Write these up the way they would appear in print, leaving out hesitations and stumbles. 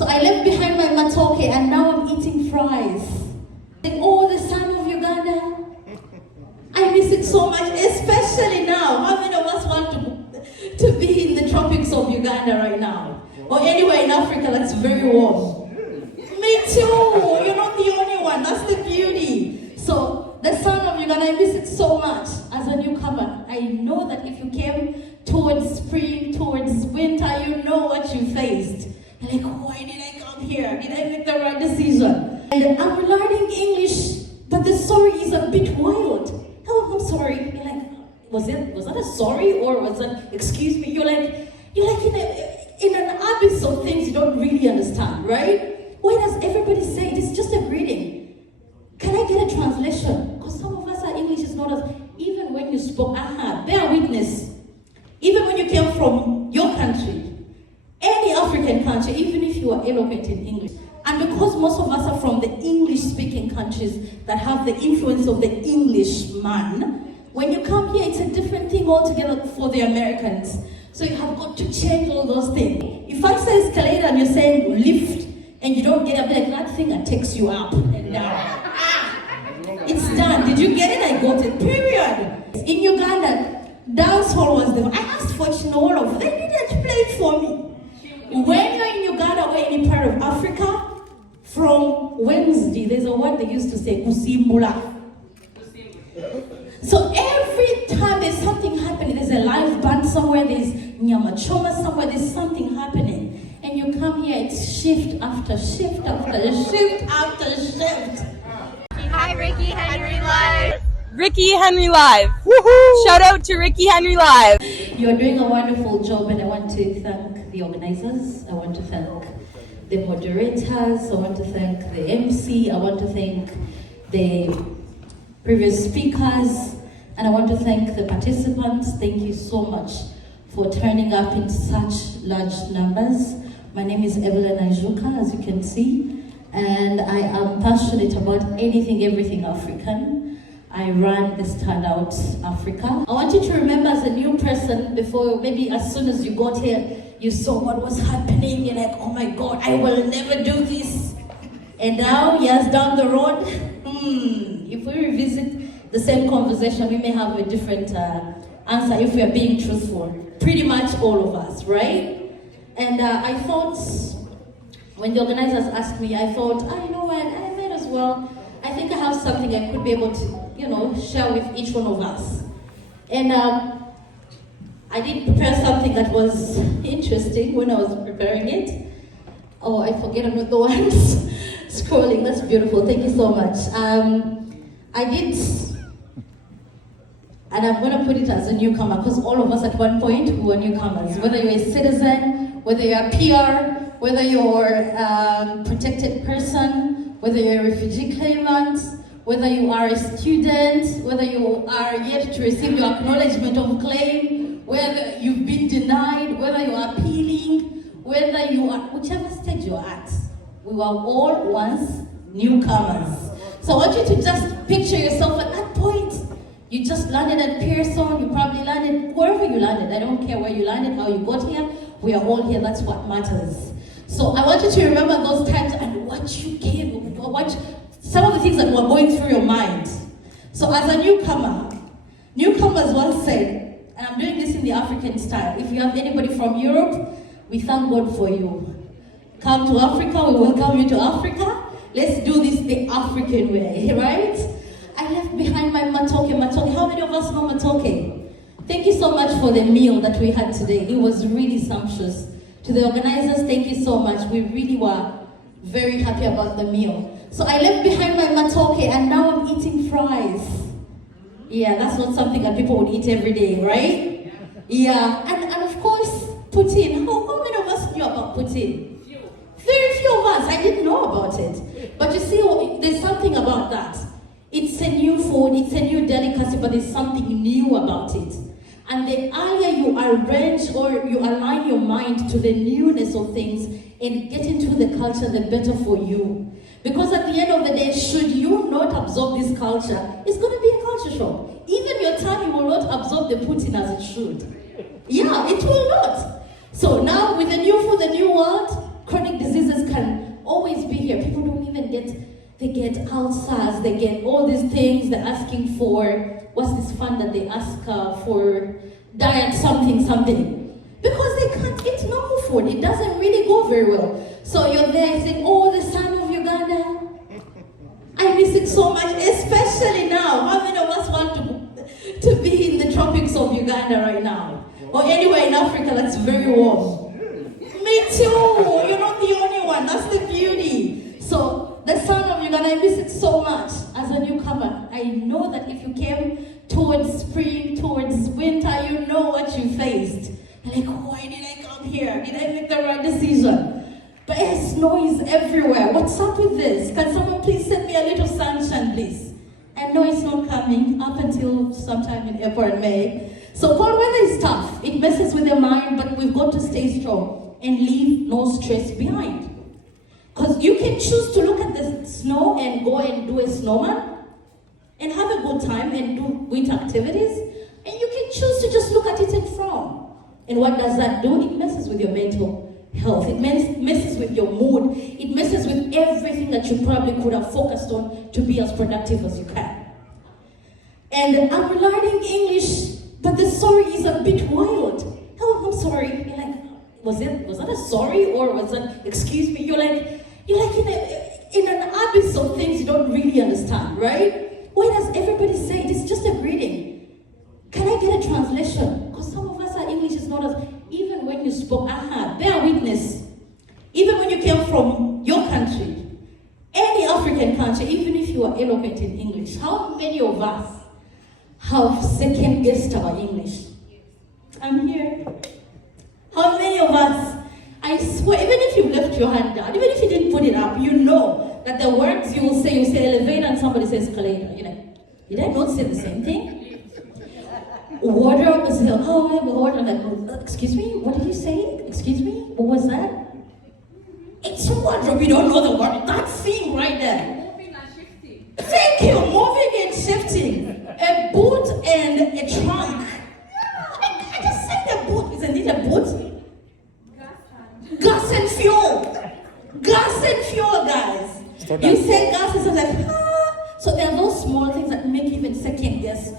So I left behind my matoke and now I'm eating fries. Oh, the sun of Uganda. I miss it so much, especially now. How many of us want to be in the tropics of Uganda right now? Or anywhere in Africa that's very warm? Me too. You're not the only one. That's the beauty. So the sun of Uganda, I miss it so much as a newcomer. I know that if you came towards spring, towards winter, you know what you faced. You're like, why did I come here? Did I make the right decision? And I'm learning English, but the story is a bit wild. Oh, I'm sorry. You're like, was that a sorry or was that excuse me? You're like in an abyss of things you don't really understand, right? Why does everybody say it? It's just a greeting? Can I get a translation? Because some of us, our English is not as, even when you spoke, bear witness. Even when you came from your country, any African country, even if you are eloquent in English, and because most of us are from the English-speaking countries that have the influence of the Englishman, when you come here, it's a different thing altogether for the Americans. So you have got to change all those things. If I say escalator and you're saying lift, and you don't get up, like that thing that takes you up and down. It's done. Did you get it? I got it. Period. In Uganda, dancehall was the. I asked for Chinoro. They didn't play it for me. When you're in Uganda or any part of Africa, from Wednesday, there's a word they used to say, kusimbula. So every time there's something happening, there's a live band somewhere, there's nyama choma somewhere, there's something happening. And you come here, it's shift after shift after shift after shift. Hi, Ricky Henry Live. Ricky Henry Live. Woohoo! Shout out to Ricky Henry Live. You're doing a wonderful job, and I want to thank the organizers. I want to thank the moderators. I want to thank the MC. I want to thank the previous speakers, and I want to thank the participants. Thank you so much for turning up in such large numbers. My name is Evelyn Ajuka, as you can see, and I am passionate about anything, everything African. I run the Standout Africa. I want you to remember as a new person, before maybe as soon as you got here, you saw what was happening, you're like, oh my God, I will never do this. And now, years down the road, if we revisit the same conversation, we may have a different answer if we are being truthful. Pretty much all of us, right? And I thought, when the organizers asked me, I thought, you know what, I might as well. I think I have something I could be able to, share with each one of us. And I did prepare something that was interesting when I was preparing it. Oh, I forget I'm not the one scrolling. That's beautiful. Thank you so much. I did, and I'm going to put it as a newcomer because all of us at one point were newcomers. Whether you're a citizen, whether you're a PR, whether you're a protected person, whether you're a refugee claimant, whether you are a student, whether you are yet to receive your acknowledgement of claim, whether you've been denied, whether you are appealing, whether you are, whichever stage you're at, we were all once newcomers. So I want you to just picture yourself at that point. You just landed at Pearson, you probably landed wherever you landed. I don't care where you landed, how you got here. We are all here, that's what matters. So I want you to remember those times and what you came, some of the things that were going through your mind. So as a newcomer, newcomers once said, and I'm doing this in the African style, if you have anybody from Europe, we thank God for you. Come to Africa, we welcome you to Africa. Let's do this the African way, right? I left behind my matoke. How many of us know matoke? Thank you so much for the meal that we had today. It was really sumptuous. To the organizers, thank you so much. We really were very happy about the meal. So I left behind my matoke and now I'm eating fries. Yeah, that's not something that people would eat every day, right? Yeah, and of course, poutine. How many of us knew about poutine? Very few of us. I didn't know about it. But you see, there's something about that. It's a new food, it's a new delicacy, but there's something new about it. And the earlier you arrange or you align your mind to the newness of things and get into the culture, the better for you. Because at the end of the day, should you not absorb this culture, it's going to be a culture shock. Even your tummy will not absorb the poutine as it should. Yeah, it will not. So now with the new food, the new world, chronic diseases can they get ulcers, they get all these things. They're asking for, what's this fund that they ask for diet something. Because they can't eat normal food. It doesn't really go very well. So you're there saying, oh, the son of Uganda. I miss it so much, especially now. How many of us want to be in the tropics of Uganda right now? Or anywhere in Africa that's very warm? Me too. You're not the only one. That's the beauty. So the son of Uganda, I miss it so much. As a newcomer, I know that if you came towards spring, towards winter, you know what you faced. You're like, why did I come here? Did I make the right decision? But snow is everywhere. What's up with this? Can someone please send me a little sunshine, please? I know it's not coming up until sometime in April and May. So cold weather is tough. It messes with your mind, but we've got to stay strong and leave no stress behind. Because you can choose to look at the snow and go and do a snowman and have a good time and do winter activities. And you can choose to just look at it and frown. And what does that do? It messes with your mental health. It messes with your mood. It messes with everything that you probably could have focused on to be as productive as you can. And I'm learning English, but the sorry is a bit wild. Oh, I'm sorry. You're like, was that a sorry or was that excuse me? You're like in an abyss of things you don't really understand, right? Why does everybody say it? It's just a greeting? Can I get a translation? Because some of us, our English is not as, even when you spoke, bear witness. Even when you came from your country, any African country, even if you are eloquent in English, how many of us have second guessed our English? I'm here. How many of us, I swear, even if you left your hand down, even if you didn't put it up, you know that the words you say elevator and somebody says escalator. You're like, did I not say the same thing? Wardrobe is wardrobe. Like, excuse me, what did you say? Excuse me, what was that? It's a wardrobe. You don't know the word. That thing right there. Moving and shifting. Thank you. Moving and shifting. A boot and a trunk. I just said a boot. Isn't it a boot? Gas and fuel. Gas and fuel, guys. You say gas and like, So there are those small things that make you even second guess.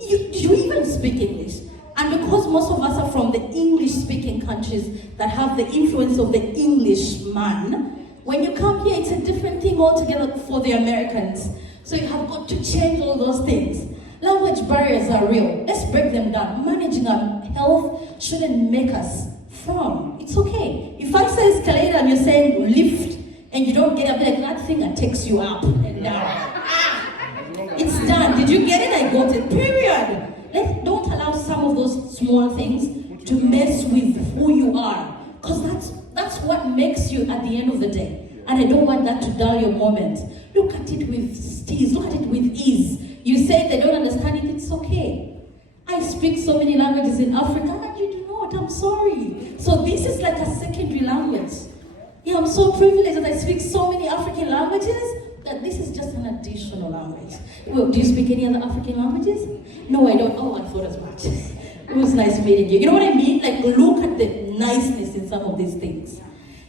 You even speak English. And because most of us are from the English-speaking countries that have the influence of the Englishman, when you come here, it's a different thing altogether for the Americans. So you have got to change all those things. Language barriers are real. Let's break them down. Managing our health shouldn't make us frown. It's okay. If I say escalator and you're saying lift, and you don't get up there, that thing that takes you up and down. It's done. Did you get it? I got it. Period. Don't allow some of those small things to mess with who you are. Because that's what makes you at the end of the day. And I don't want that to dull your moment. Look at it with steeze. Look at it with ease. You say they don't understand it, it's okay. I speak so many languages in Africa and you do not. I'm sorry. So this is like a secondary language. Yeah, I'm so privileged that I speak so many African languages that this is just an additional language. Well, do you speak any other African languages? No, I don't. Oh, I thought as much. It was nice meeting you. You know what I mean? Like, look at the niceness in some of these things.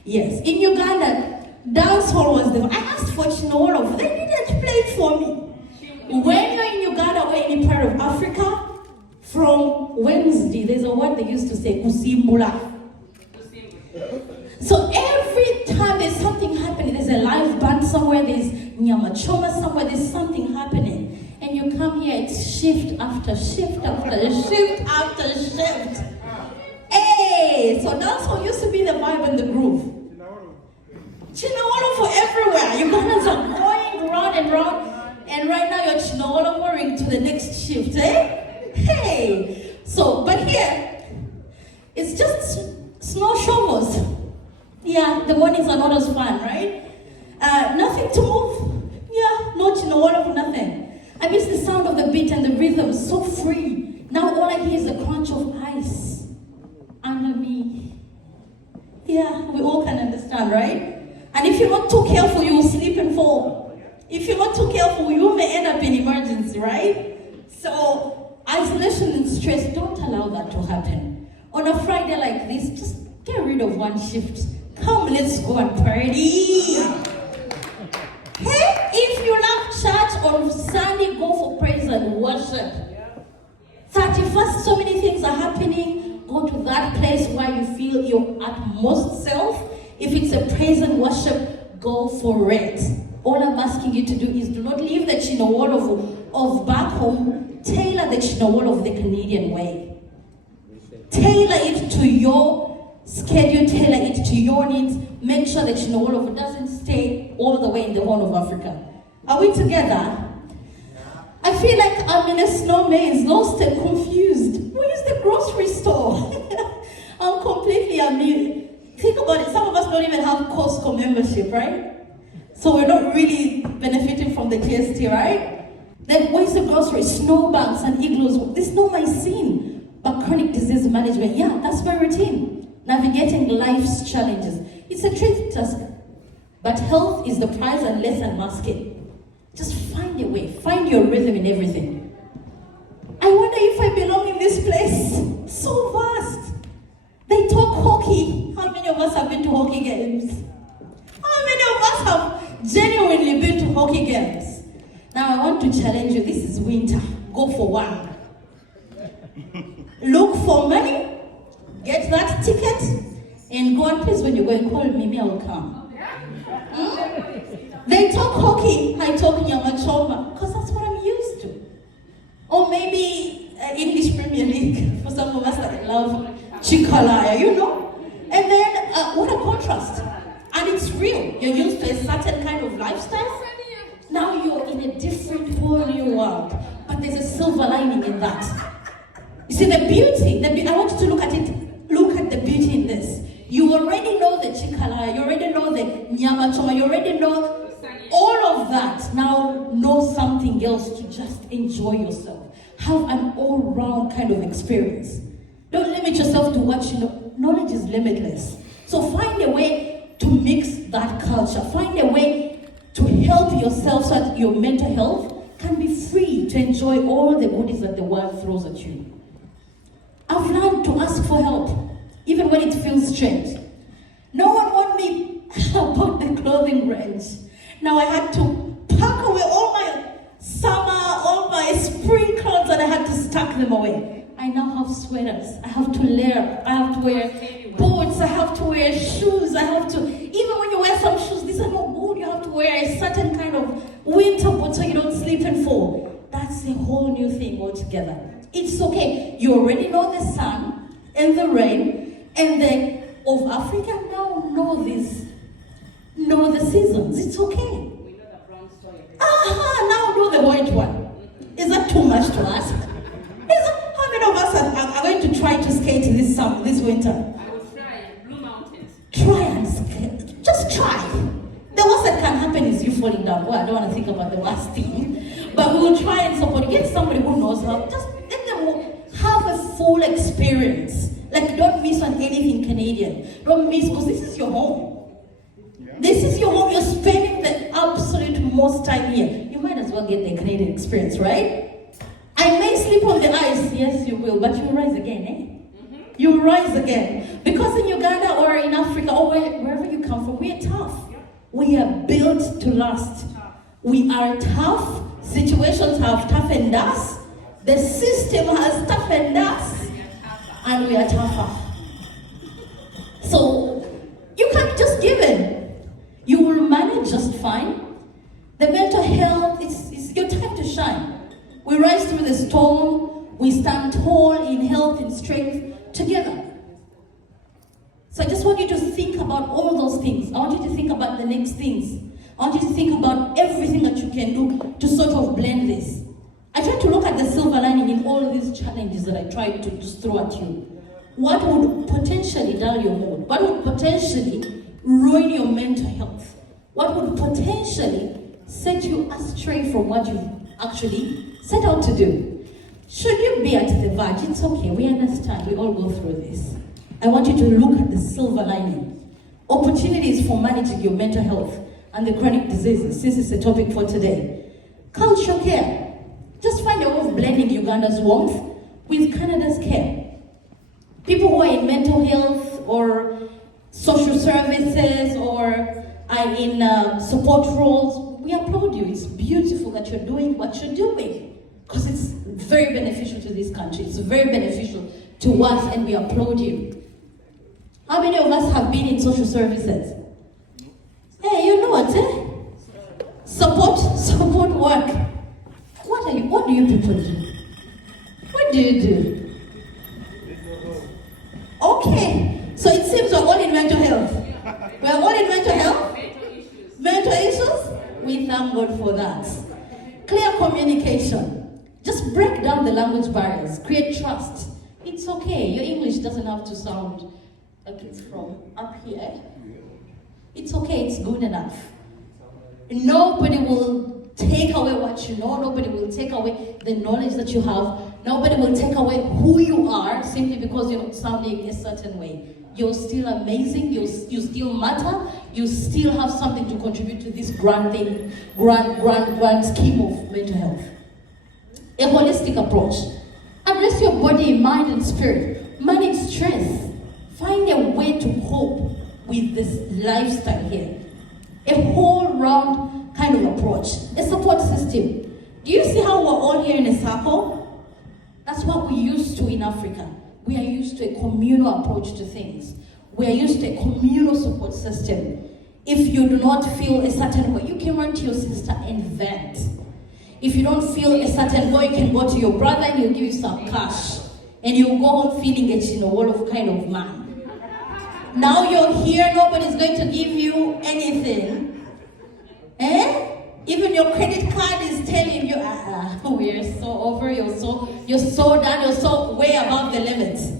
Yes. In Uganda, dancehall was the... I asked for Chinawolof. They didn't play it for me. When you're in Uganda or any part of Africa, from Wednesday, there's a word they used to say, kusimbula. So every time there's something happening, there's a live band somewhere, there's nyama choma somewhere, there's something happening. And you come here, it's shift after shift after shift after shift. Hey, so dancehall used to be the vibe and the groove. Chinawolo for everywhere. Ugandans are going round and round. And right now you're Chinawolo to the next shift, eh? Hey! So, but here, it's just snow shovels. Yeah, the mornings are not as fun, right? Nothing to move. Yeah, no Chinawolo, nothing. I miss the sound of the beat and the rhythm, so free. Now all I hear is the crunch of ice under me. Yeah, we all can understand, right? And if you're not too careful, you will slip and fall. If you're not too careful, you may end up in emergency, right? So, isolation and stress, don't allow that to happen. On a Friday like this, just get rid of one shift. Come, let's go and party. Hey, Sunday, go for praise and worship. 31st, so many things are happening. Go to that place where you feel your utmost self. If it's a praise and worship, go for it. All I'm asking you to do is do not leave the Chinawol of back home. Tailor the Chinawol of the Canadian way. Tailor it to your schedule, tailor it to your needs. Make sure that Chinawol doesn't stay all the way in the Horn of Africa. Are we together? I feel like I'm in a snow maze, lost and confused. Where is the grocery store? I'm completely amused. Think about it, some of us don't even have Costco membership, right? So we're not really benefiting from the GST, right? Then where's the grocery? Snowbanks and igloos. This is not my scene. But chronic disease management, yeah, that's my routine. Navigating life's challenges. It's a tricky task. But health is the prize and lesson mask it. Just find a way, find your rhythm in everything. I wonder if I belong in this place. So vast. They talk hockey. How many of us have been to hockey games? How many of us have genuinely been to hockey games? Now I want to challenge you. This is winter. Go for one. Look for money, get that ticket, and go on. Please, when you go and call me, I will come. They talk hockey, I talk Nyamachoma, because that's what I'm used to. Or maybe English Premier League, for some of us that love Chikalaya, you know? And then, what a contrast. And it's real. You're used to a certain kind of lifestyle. Now you're in a different whole new world. But there's a silver lining in that. You see, the beauty, I want you to look at it, look at the beauty in this. You already know the Chikalaya, you already know the Nyamachoma, you already know all of that. Now know something else to just enjoy yourself. Have an all-round kind of experience. Don't limit yourself to what you know. Knowledge is limitless. So find a way to mix that culture. Find a way to help yourself so that your mental health can be free to enjoy all the goodies that the world throws at you. I've learned to ask for help, even when it feels strange. No one warned me about the clothing range. Now I had to pack away all my summer, all my spring clothes, and I had to stack them away. I now have sweaters, I have to layer, I have to wear boots, I have to wear shoes, I have to, even when you wear some shoes, these are not good, you have to wear a certain kind of winter boot so you don't slip and fall. That's a whole new thing altogether. It's okay, you already know the sun and the rain and the of Africa now know this. Know the seasons, it's okay. We know the brown soil. Now know the white one. Is that too much to ask? How many of us are going to try to skate this winter? I will try Blue Mountains. Try and skate. Just try. The worst that can happen is you falling down. Well, I don't want to think about the worst thing. But we will try and support you. Get somebody who knows how. Just let them have a full experience. Like, don't miss on anything Canadian. Don't miss, because this is your home. This is your home. You're spending the absolute most time here. You might as well get the Canadian experience, right? I may sleep on the ice, yes you will, but you'll rise again, eh? You'll rise again. Because in Uganda or in Africa or wherever you come from, we are tough. We are built to last. We are tough. Situations have toughened us. The system has toughened us. And we are tougher. So, you can't just give in. You will manage just fine. The mental health, it's your time to shine. We rise through the storm. We stand tall in health and strength together. So I just want you to think about all those things. I want you to think about the next things. I want you to think about everything that you can do to sort of blend this. I try to look at the silver lining in all of these challenges that I tried to just throw at you. What would potentially dull your mood? What would potentially ruin your mental health? What would potentially set you astray from what you've actually set out to do? Should you be at the verge, it's okay, we understand, we all go through this. I want you to look at the silver lining. Opportunities for managing your mental health and the chronic diseases. This is the topic for today. Cultural care. Just find a way of blending Uganda's warmth with Canada's care. People who are in mental health or social services or are in support roles, we applaud you. It's beautiful that you're doing what you're doing because it's very beneficial to this country. It's very beneficial to us, and we applaud you. How many of us have been in social services? Hey, you know what, eh? Support work. What do you people do? What do you do? Okay, so it seems we're all in mental health. We're all in mental health? Mental issues? We thank God for that. Clear communication. Just break down the language barriers. Create trust. It's okay. Your English doesn't have to sound like it's from up here. It's okay. It's good enough. Nobody will take away what you know. Nobody will take away the knowledge that you have. Nobody will take away who you are simply because you're not sounding a certain way. You're still amazing. You still matter. You still have something to contribute to this grand thing, grand scheme of mental health. A holistic approach. Address your body, mind, and spirit. Manage stress. Find a way to cope with this lifestyle here. A whole round kind of approach. A support system. Do you see how we're all here in a circle? That's what we're used to in Africa. We are used to a communal approach to things. We are used to a communal support system. If you do not feel a certain way, you can run to your sister and vent. If you don't feel a certain way, you can go to your brother and he'll give you some cash. And you'll go home feeling it in a wall of kind of man. Now you're here, nobody's going to give you anything. Even your credit card is telling you, we're so over, you're so done, you're so way above the limits.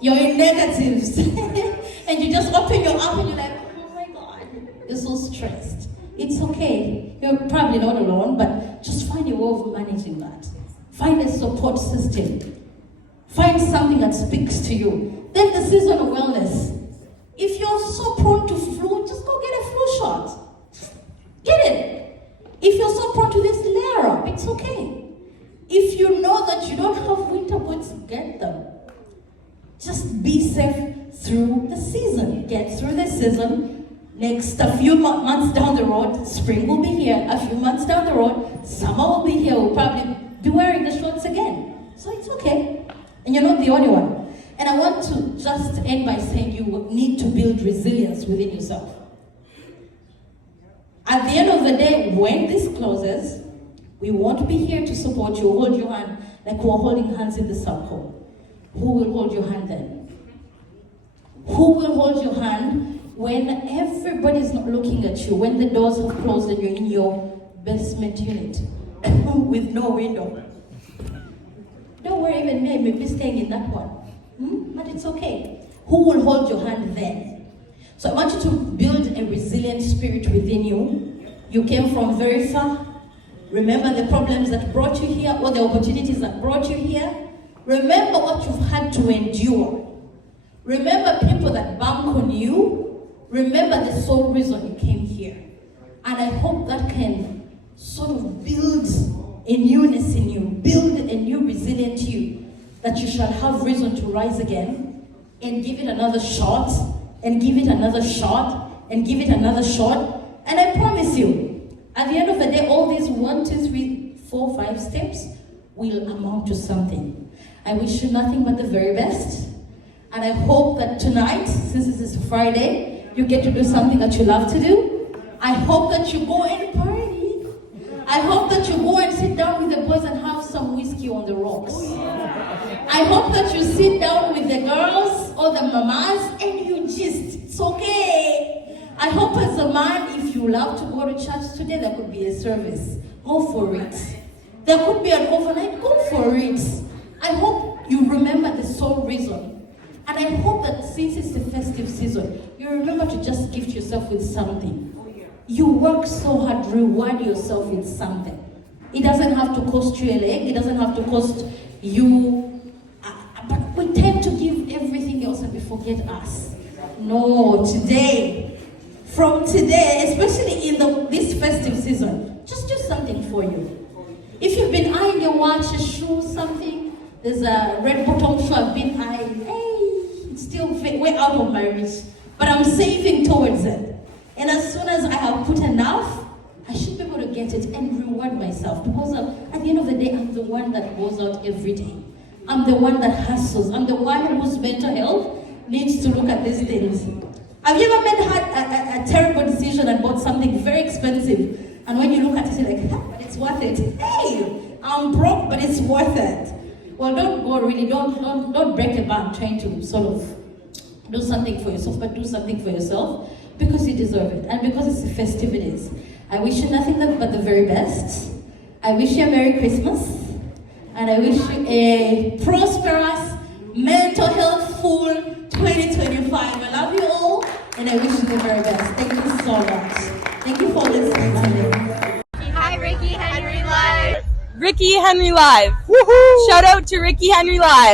You're in negatives. And you just open your app and you're like, oh my God, you're so stressed. It's okay. You're probably not alone, but just find a way of managing that. Find a support system. Find something that speaks to you. Then the season of wellness. If you're so prone to flu, just go get a flu shot. Get it. If you're so prone to this, layer up. It's okay. If you know that you don't have winter boots, get them. Just be safe through the season. Get through the season. Next, a few months down the road, spring will be here. A few months down the road, summer will be here. We'll probably be wearing the shorts again. So it's okay. And you're not the only one. And I want to just end by saying you need to build resilience within yourself. At the end of the day, when this closes, we won't be here to support you, hold your hand, like we're holding hands in the circle. Who will hold your hand then? Who will hold your hand when everybody's not looking at you, when the doors have closed and you're in your basement unit with no window? Don't worry, even me, I may be staying in that one. But it's okay. Who will hold your hand then? So I want you to build a resilient spirit within you. You came from very far. Remember the problems that brought you here, or the opportunities that brought you here. Remember what you've had to endure. Remember people that bank on you. Remember the sole reason you came here. And I hope that can sort of build a newness in you, build a new resilient you, that you shall have reason to rise again and give it another shot, and give it another shot, and give it another shot. And I promise you, at the end of the day, all these 1, 2, 3, 4, 5 steps will amount to something. I wish you nothing but the very best. And I hope that tonight, since this is Friday, you get to do something that you love to do. I hope that you go and party. I hope that you go and sit down with the boys and have some whiskey on the rocks. I hope that you sit down with the girls or the mamas and you just, it's okay. I hope as a man, if you love to go to church today, there could be a service. Go for it. There could be an overnight, go for it. I hope you remember the sole reason. And I hope that since it's the festive season, you remember to just gift yourself with something. You work so hard, reward yourself with something. It doesn't have to cost you a leg, it doesn't have to cost you, but we tend to give everything else and we forget us. No, today, from today, especially in this festive season, just do something for you. If you've been eyeing a watch, a shoe, something, there's a red bottom shoe I've been eyeing, it's still way out of my reach, but I'm saving towards it. And as soon as I have put enough, I should be get it and reward myself because at the end of the day, I'm the one that goes out every day. I'm the one that hustles. I'm the one whose mental health needs to look at these things. Have you ever made a terrible decision and bought something very expensive, and when you look at it, you're like, but it's worth it. Hey, I'm broke, but it's worth it. Well, don't break the bank trying to sort of do something for yourself, but do something for yourself because you deserve it and because it's the festivities. I wish you nothing but the very best. I wish you a Merry Christmas, and I wish you a prosperous, mental health full 2025. I love you all, and I wish you the very best. Thank you so much. Thank you for listening to me. Hi, Ricky Henry Live. Ricky Henry Live. Woohoo! Shout out to Ricky Henry Live.